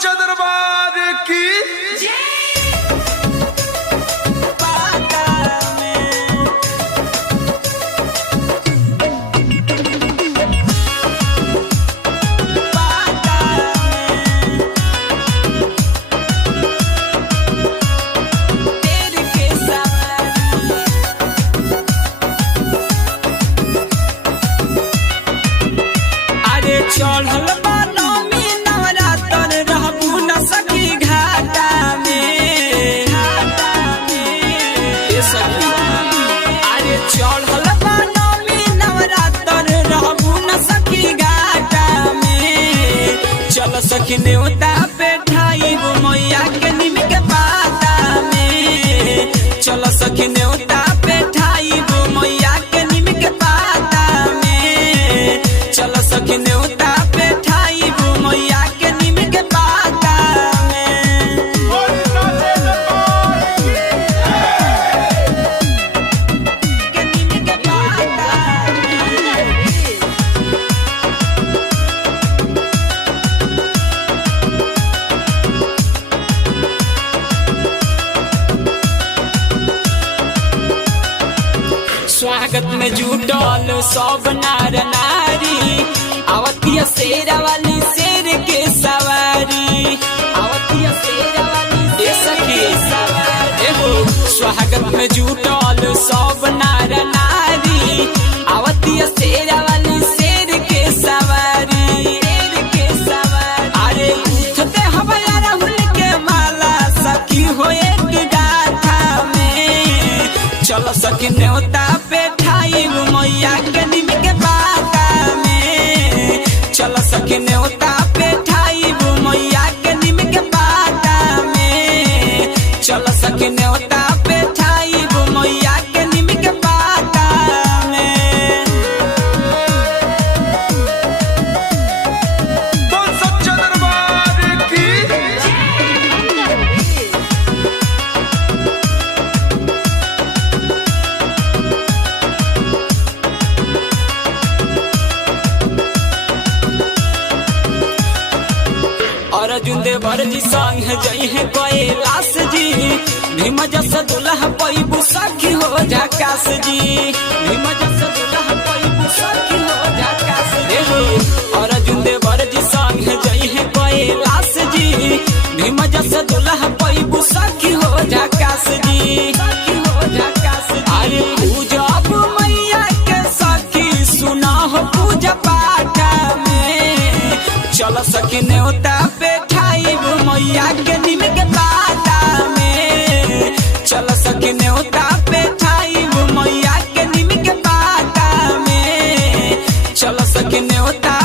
सच्चा दरबार की चढ़ल बा नौमी नवरात्र रहबू न सखी घाटा में सखी। अरे चढ़ल बा नौमी नवरात्र रहबू न सखी घाटा में। चल सखी न्योता पे ठाइब मैया के निम के पाता में। चल सखी न्योता पे ठाइब मैया के निम के पाता में। चल सखी न्योता स्वागत में जुटल सब नार नारी। आवतिया शेरा वाली शेर के सवारी। आवतिया शेरा वाली शेर के सवारी। स्वागत में जुटल सब नार नारी। आवतिया शेरा वाली शेर के सवारी। अरे उठते हवाया राहुल के माला सखी हो एक गाथा में। चल सखी न्योता पे ठाइब मैया के निम के पाता में। चल सखी न्योता पे ठाइब मैया के निम के पाता में। चल सखी न्योता पे ठाइब मैया के निम के पाता में। तो सच्चा दरबार की अर्जुन देवर जी संग जई है कैलाश जी। भीम जस दुल्हा पैबू सखी हो झकास जी। भीम जस दुल्हा पैबू सखी हो झकास जी। अर्जुन देवर जी संग जई है कैलाश जी। भीम जस दुल्हा पैबू सखी हो झकास जी। अरे पूजा मैया के सखी सुना हो पूजा पाठ में। चल सखी न्योता पे ठाइब मैया के निम के पाता में। चल सखी न्योता पे ठाइब मैया के निम के पाता में। चल सखी न्योता